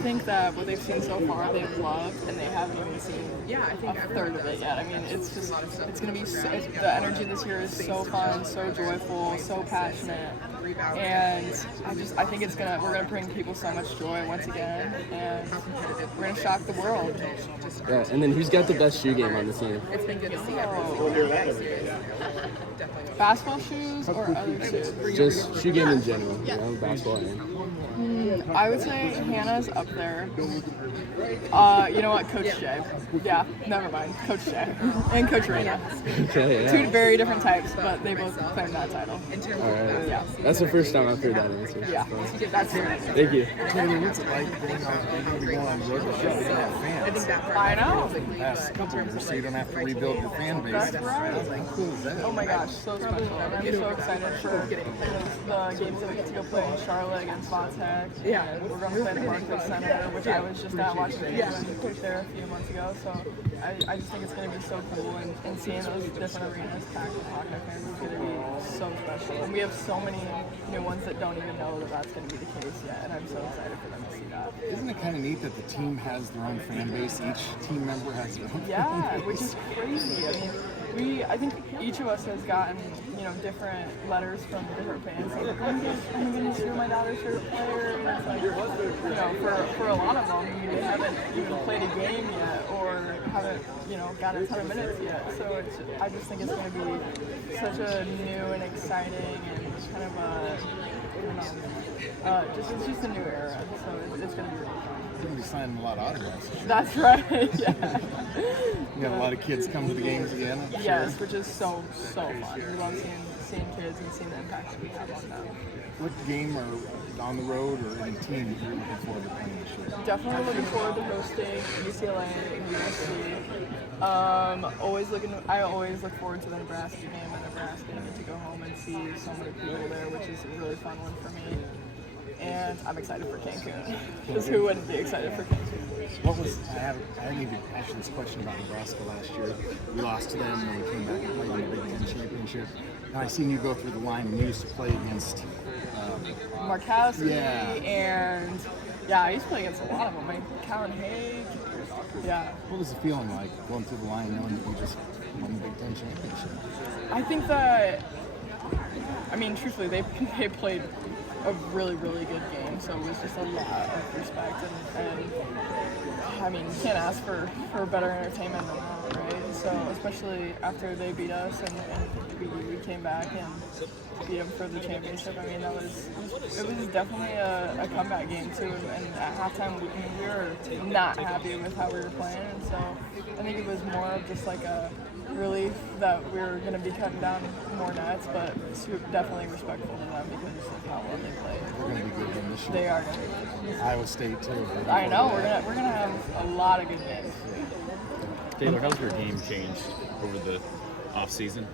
I think that what they've seen so far, they've loved, and they haven't even seen a third of it yet. I mean, it's going to be, the energy this year is so fun, so joyful, so passionate, and I think we're going to bring people so much joy once again, and we're going to shock the world. Yeah, and then who's got the best shoe game on the team? It's been good to see everyone. Basketball shoes or other shoes? Just shoe game in general, basketball and. I would say Hannah's up there. You know what, Coach Jay. Yeah, never mind. Coach Jay and Coach Raina. Okay, yeah. Two very different types, but they both claimed that title. All right. Yeah. That's the first time I've heard that answer. Yeah, that's it. Thank you. Taylor, what's it like being on the road with fans? I know. Last couple of years, so you don't have to rebuild your fan base. That's right. How cool is that? Oh my gosh, so special. And I'm so excited for the games that we get to go play in Charlotte against Vodtech. Yeah. We're going to play the Barclays Center, which I was just at watching the game there a few months ago. So I just think it's going to be so cool. And seeing those different arenas packed with Hawkeye fans is going to be so special. And we have so many new ones that don't even know that that's going to be the case yet. And I'm so excited for them to see that. Isn't it kind of neat that the team has their own fan base? Each team member has their own Yeah, which is crazy. I mean, I think each of us has gotten, different letters from different fans. Like, oh my goodness, you're my daughter's favorite player. And it's like, for a lot of them, they haven't even played a game yet or haven't, gotten a ton of minutes yet. So I just think it's going to be such a new and exciting and kind of it's just a new era. So it's going to be really fun. You're going to be signing a lot of autographs. That's right, yeah. You have a lot of kids come to the games again, I'm Yes, sure. which is so fun. We love seeing kids and seeing the impact that we have on them. What game or on the road or any team you're looking forward to playing this year? Definitely looking forward to hosting UCLA and USC. I always look forward to the Nebraska game in Nebraska and get to go home and see so many people there, which is a really fun one for me. And I'm excited for Cancun, because who wouldn't be excited for Cancun? I need to ask you this question about Nebraska last year. We lost to them and we came back and played in the Big Ten Championship. And I seen you go through the line and you used to play against Markowski and I used to play against a lot of them. Like Callan Haig. Yeah. What was the feeling like going through the line knowing that you just won the Big Ten Championship? I think that, truthfully, they played a really, really good game, so it was just a lot of respect, and you can't ask for better entertainment than that, right? So, especially after they beat us and we came back and beat them for the championship, it was definitely a comeback game too, and at halftime we were not happy with how we were playing, and so I think it was more of just like a relief that we were going to be cutting down more nets, but definitely respectful to them because of how well they played. They're going to be good again this year. They are going to be good. Iowa State too. I know, we're gonna have a lot of good games. Taylor, how's your game changed over the off season?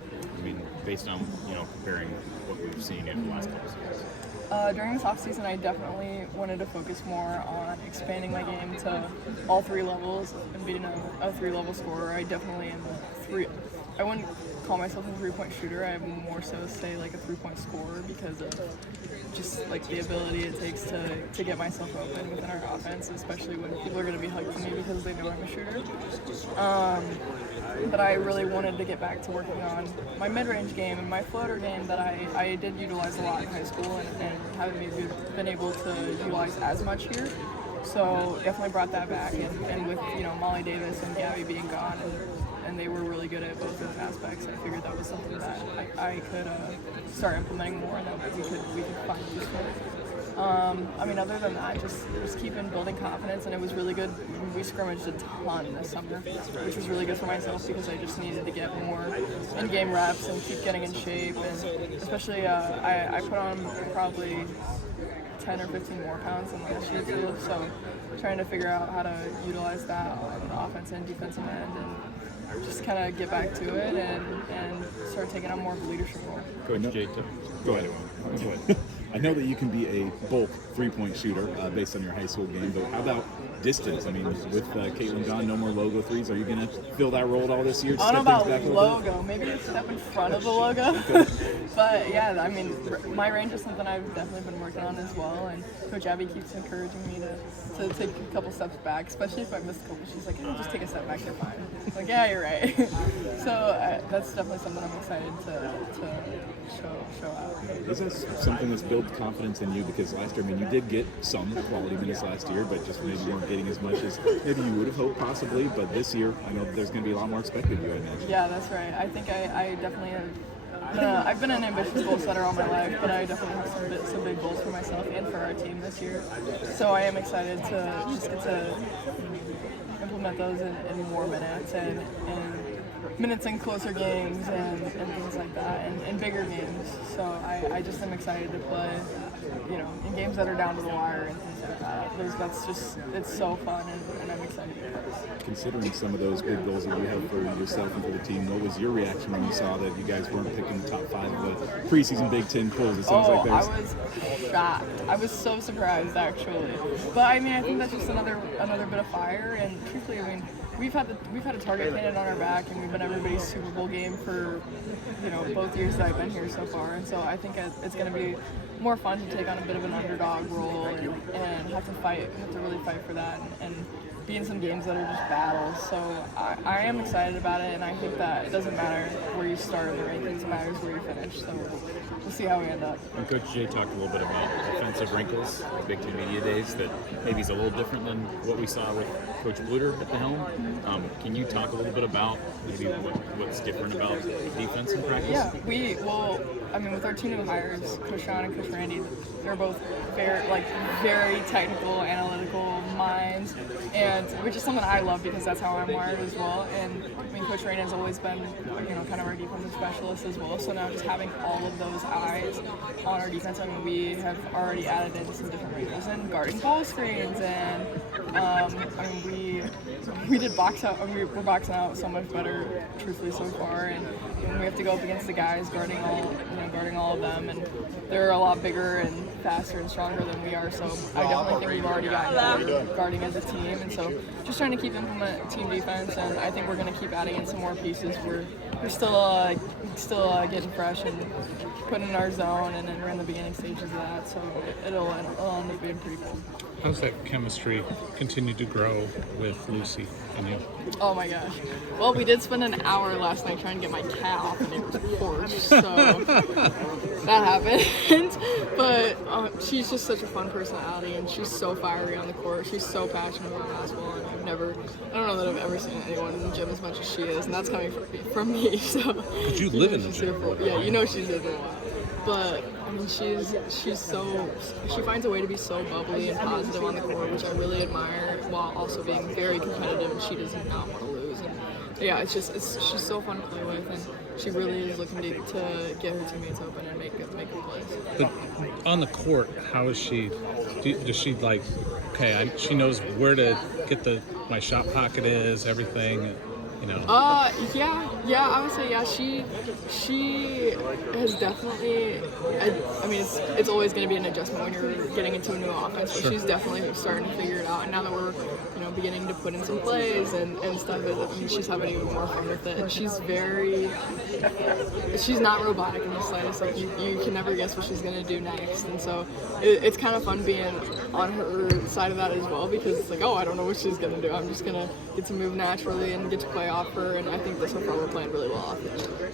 Based on comparing what we've seen in the last couple of seasons. During this off season, I definitely wanted to focus more on expanding my game to all three levels and being a three-level scorer. I definitely am I wouldn't call myself a three-point shooter. I more so say like a three-point scorer because of just like the ability it takes to get myself open within our offense, especially when people are going to be hugging me because they know I'm a shooter. But I really wanted to get back to working on my mid-range game and my floater game that I did utilize a lot in high school and haven't been able to utilize as much here. So definitely brought that back, and with Molly Davis and Gabby being gone, and they were really good at both those aspects. I figured that was something that I could start implementing more, and that we could find useful. Other than that, just keeping building confidence, and it was really good. We scrimmaged a ton this summer, which was really good for myself because I just needed to get more in-game reps and keep getting in shape, and especially I put on probably 10 or 15 more pounds than last year too, so trying to figure out how to utilize that on the offense and defensive end and just kind of get back to it and start taking on more of a leadership role. Coach Jake, go ahead. I know that you can be a bulk three-point shooter based on your high school game, but how about distance? I mean, with Caitlin gone, no more logo threes. Are you going to fill that role at all this year? I don't know Step things about back a little bit? logo. Maybe a step in front of the logo. But yeah, I mean, my range is something I've definitely been working on as well. And Coach Abby keeps encouraging me to take a couple steps back, especially if I miss a couple. She's like, hey, just take a step back, you're fine. It's like, yeah, you're right. So that's definitely something I'm excited to show out. Is this something that's built confidence in you? Because last year, I mean, you did get some quality minutes last year, but just maybe weren't getting as much as maybe you would have hoped possibly. But this year, I know there's going to be a lot more expected of you, I imagine. Yeah, that's right. I think I definitely have. I've been an ambitious goal setter all my life, but I definitely have some big goals for myself and for our team this year. So I am excited to just get to implement those in more minutes and minutes in closer games and things like that, and bigger games. So I just am excited to play, in games that are down to the wire and things like that. That's just, it's so fun, and I'm excited to play. Considering some of those big goals that you have for yourself and for the team, what was your reaction when you saw that you guys weren't picking the top 5 of the preseason Big Ten polls? It sounds like there's... I was shocked. I was so surprised, actually. But I mean, I think that's just another bit of fire. And truthfully, I mean, we've had a target painted on our back, and we've been everybody's Super Bowl game for both years that I've been here so far. And so I think it's going to be more fun to take on a bit of an underdog role and have to really fight for that and be in some games that are just battles. So I am excited about it, and I think that it doesn't matter where you start in the rankings, it matters where you finish. So we'll see how we end up. And Coach Jay talked a little bit about offensive wrinkles, Big Ten Media Days, that maybe is a little different than what we saw with Coach Bluter at the helm. Can you talk a little bit about maybe what's different about defense in practice? Yeah, with our two new hires, Coach Sean and Coach Randy, they're both very technical, analytical minds, and which is something I love because that's how I'm wired as well. And I mean, Coach Randy has always been, kind of our defensive specialist as well. So now just having all of those eyes on our defense, I mean, we have already added in some different wrinkles and guarding ball screens, and we did box out. We're boxing out so much better, truthfully, so far, and we have to go up against the guys guarding all of them, and they're a lot bigger and faster and stronger than we are. So I definitely think we've already gotten better guarding as a team, and so just trying to keep implement team defense, and I think we're going to keep adding in some more pieces. We're still getting fresh and putting in our zone, and then we're in the beginning stages of that, so it'll end up being pretty cool. How's that chemistry continue to grow with Lucy and you? Oh my gosh. Well, we did spend an hour last night trying to get my cat off the neighbor's porch, so that happened. But she's just such a fun personality, and she's so fiery on the court. She's so passionate about basketball, and I don't know that I've ever seen anyone in the gym as much as she is, and that's coming from me. So. But you live in the gym. Yeah, she's here for a while. But I mean, she finds a way to be so bubbly and positive on the court, which I really admire, while also being very competitive, and she does not want to lose. And yeah, she's so fun to play with, and she really is looking to get her teammates open and make good plays. But on the court, how is she? Does she she knows where to get my shot pocket is, everything. Yeah, I would say she has definitely, I mean, it's always going to be an adjustment when you're getting into a new offense, but she's definitely starting to figure it out, and now that we're, beginning to put in some plays and stuff, I mean, she's having even more fun with it, and she's not robotic in the slightest, like, you can never guess what she's going to do next, and so it's kind of fun being on her side of that as well, because it's like, I don't know what she's going to do, I'm just going to get to move naturally and get to play off her, and I think so far we're playing really well off each other.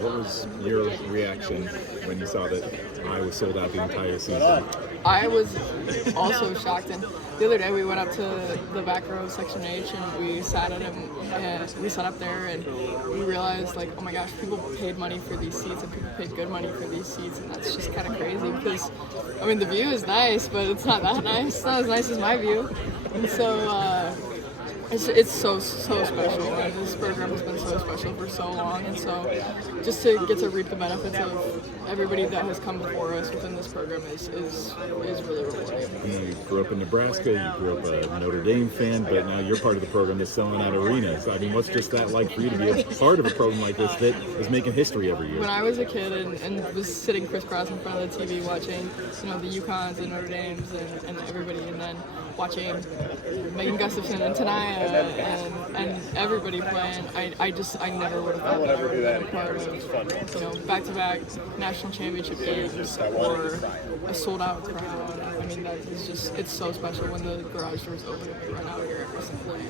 What was your reaction when you saw that Iowa sold out the entire season? I was also shocked, and the other day we went up to the back row of Section H, and we sat up there, and we realized, like, oh my gosh, people paid money for these seats, and people paid good money for these seats, and that's just kind of crazy, because, I mean, the view is nice, but it's not that nice. It's not as nice as my view, and so It's so special, and this program has been so special for so long, and so just to get to reap the benefits of everybody that has come before us within this program is really rewarding. You grew up in Nebraska, you grew up a Notre Dame fan, but now you're part of the program that's selling out arenas. I mean, what's just that like for you to be a part of a program like this that is making history every year? When I was a kid and was sitting crisscross in front of the TV watching, the UConns and Notre Dames and everybody, and then watching Megan Gustafson and Tanaya and everybody playing, I never would have thought that I would have been a part of, back-to-back national championship games or a sold-out crowd. I mean, that is just, it's so special when the garage doors open and we run out here every single day.